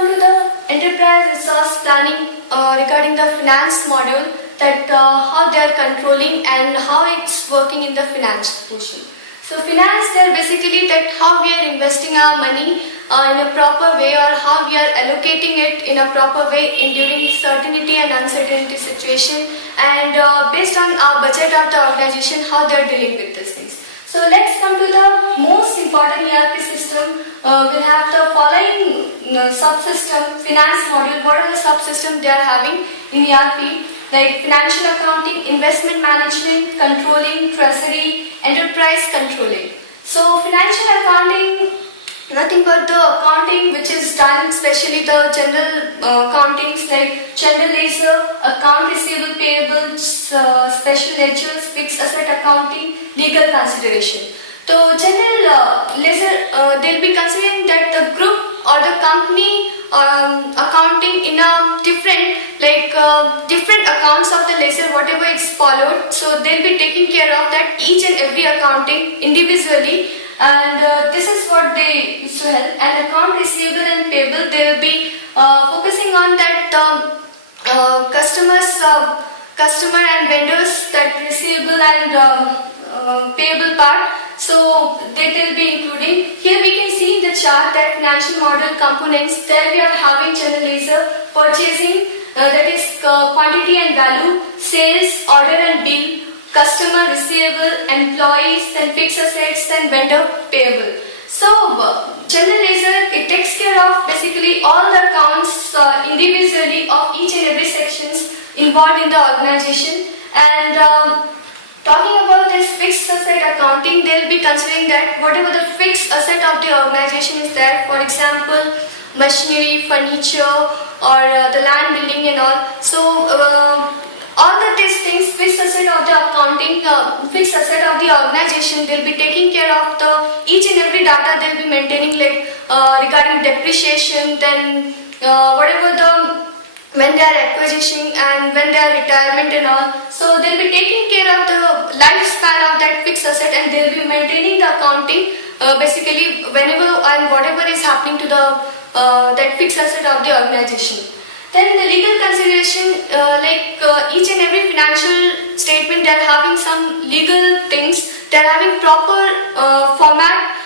come to the enterprise resource planning regarding the finance module, that how they are controlling and how it's working in the finance portion. So finance, they're basically that how we are investing our money in a proper way, or how we are allocating it in a proper way in during certainty and uncertainty situation, and based on our budget of the organization, how they are dealing with these things. So let's come to the most important ERP system. We'll have the following subsystem, finance module. What are the subsystems they are having in ERP? Like financial accounting, investment management, controlling, treasury, enterprise controlling. So financial accounting, nothing but the accounting which is done, especially the general accountings like general ledger, account receivable, payable, special ledgers, fixed asset accounting, legal consideration. So general ledger, they'll be considering that the group or the company accounting in a different, like different accounts of the ledger, whatever it's followed. So they'll be taking care of that each and every accounting individually, and this is what they used to help. And account receivable and payable, they will be focusing on that customer and vendors, that receivable and payable part. So they will be including. Here we can see in the chart that financial model components. There we are having general ledger, purchasing, that is quantity and value, sales, order and bill, customer, receivable, employees, then fixed assets, and vendor payable. So general ledger, it takes care of basically all the accounts individually of each and every sections involved in the organization. And talking about this fixed asset accounting, they will be considering that whatever the fixed asset of the organization is there, for example, machinery, furniture, or the land building and all. So all of these things, fixed asset of the accounting, fixed asset of the organization, they'll be taking care of the each and every data they'll be maintaining, like regarding depreciation, then whatever the when they are acquisition and when they are retirement and all. So they'll be taking care of the lifespan of that fixed asset, and they'll be maintaining the accounting basically whenever and whatever is happening to the that fixed asset of the organization. Then the legal consideration, like each and every financial statement, they're having some legal things. They're having proper format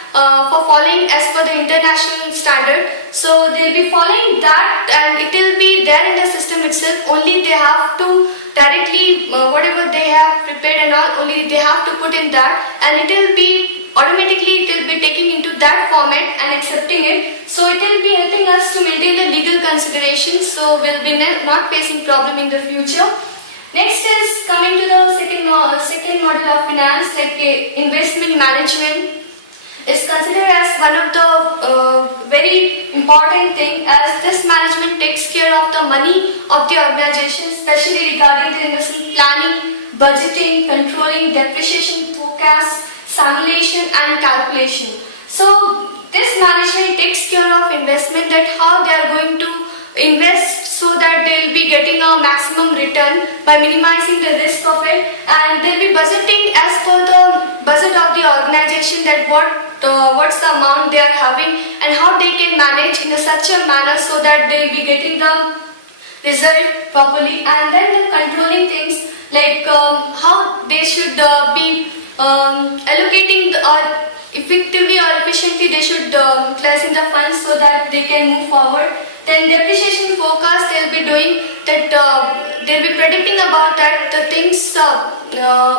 for following as per the international standard. So they'll be following that, and it will be there in the system itself. Only they have to directly whatever they have prepared and all, only they have to put in that, and it will be automatically, it will be taking into that format and accepting it. So it will be helping us to maintain the legal considerations, so we'll be not facing problem in the future. Next is coming to the second model of finance, like investment management. Is considered as one of the very important thing, as this management takes care of the money of the organization, especially regarding the investment planning, budgeting, controlling, depreciation, forecast, simulation and calculation. So this management takes care of investment, that how they are going to invest so that they will be getting a maximum return by minimizing the risk of it, and they will be budgeting as per the budget of the organization, that what's the amount they are having and how they can manage in such a manner so that they will be getting the result properly. And then the controlling things, like how they should be allocating or effectively or efficiently they should place in the funds so that they can move forward. Then depreciation forecast, they'll be doing that, they'll be predicting about that the things,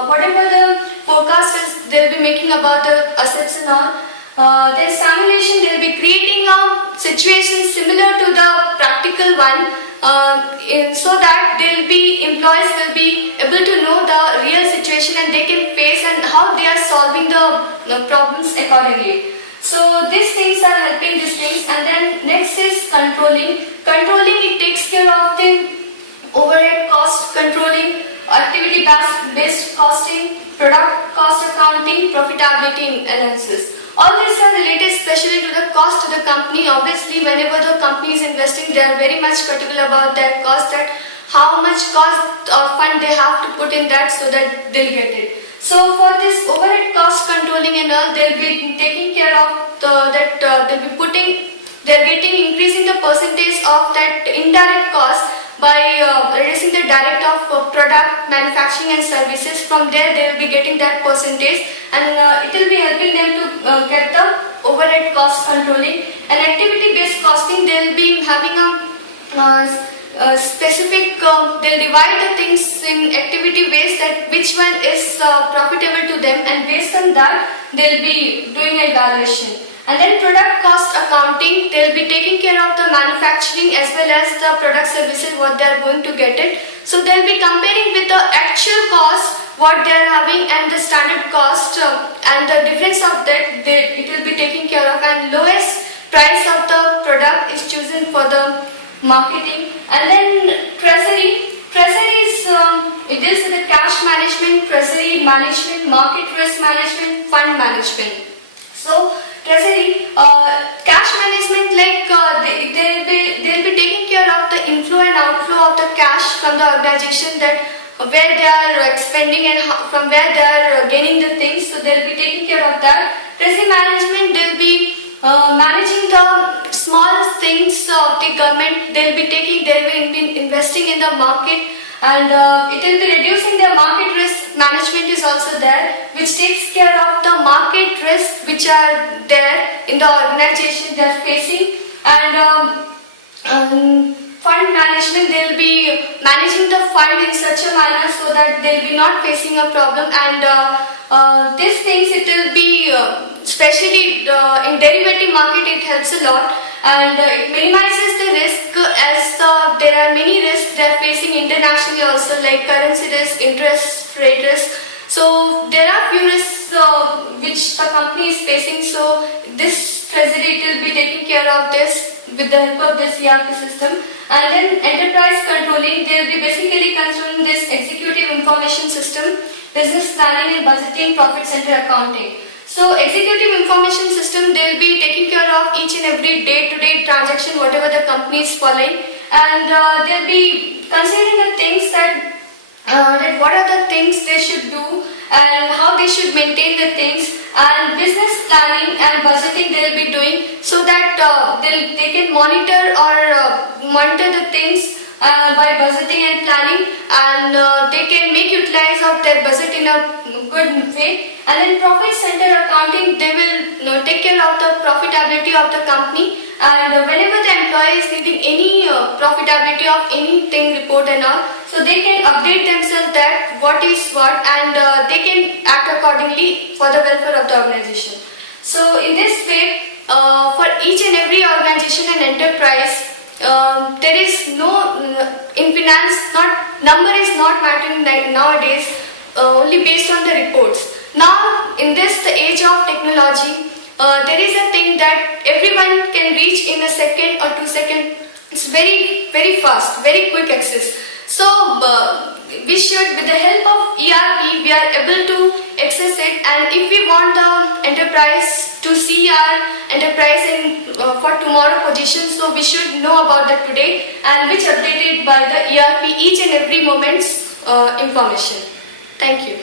whatever the forecast is, they'll be making about the assets and all. Then simulation, they'll be creating a situation similar to the practical one, so that employees will be able to know the real situation and they can face and how they are solving the problems accordingly. So these things are helping these things. And then next is controlling. Controlling, it takes care of the overhead cost controlling, activity based costing, product cost accounting, profitability analysis. All these are related especially to the cost to the company. Obviously, whenever the company is investing, they are very much particular about their cost, that how much cost or fund they have to put in that so that they'll get it. So for this overhead cost controlling and all, they'll be taking care of they'll be putting they are increasing the percentage of that indirect cost by reducing the direct of product, manufacturing and services. From there they will be getting that percentage, and it will be helping them to get the overhead cost controlling. And activity based costing, they will be having a specific, they'll divide the things in activity based, that which one is profitable to them, and based on that they'll be doing an evaluation. And then product cost accounting, they'll be taking care of the manufacturing as well as the product services what they are going to get it. So they'll be comparing with the actual cost what they are having and the standard cost, and the difference of that it will be taken care of, and lowest price of the product is chosen for the marketing. And then treasury is it deals with the cash management, treasury management, market risk management, fund management. So treasury, cash management, like they'll be taking care of the inflow and outflow of the cash from the organization, that where they are expending and from where they are gaining the things. So they'll be taking care of that. Treasury management, they'll be managing the small things of the government. They'll be investing in the market, and it will be reducing the market risk management is also there, which takes care of the market risks which are there in the organization they are facing. And fund management, they will be managing the fund in such a manner so that they will be not facing a problem. And these things, it will be especially in derivative market, it helps a lot, and it minimizes the risk, as there are many risks they are facing internationally also, like currency risk, interest rate risk. So there are few risks which the company is facing. So this treasury, it will be taking care of this with the help of this ERP system. And then enterprise controlling, they will be basically controlling this executive information system, business planning and budgeting, profit center accounting. So executive information system, they will be taking care of each and every day-to-day transaction whatever the company is following, and they'll be considering the things that what are the things they should do and how they should maintain the things, and business planning and budgeting they'll be doing, so that they can monitor the things by budgeting and planning, and they can make utilize of their budget in a good way. And then profit center accounting, they will take care of the profitability of the company, and whenever the employee is needing any profitability of anything report and all, so they can update themselves that what is what, and they can act accordingly for the welfare of the organization. So in this way, for each and every organization and enterprise, there is no, in finance, number is not mattering like nowadays, only based on the reports. Now in the age of technology, there is a thing that everyone can reach in a second or 2 seconds. It's very, very fast, very quick access. So we should, with the help of ERP, we are able to access it, and if we want the enterprise to see our enterprise in for tomorrow position, so we should know about that today, and which updated by the ERP each and every moment's information. Thank you.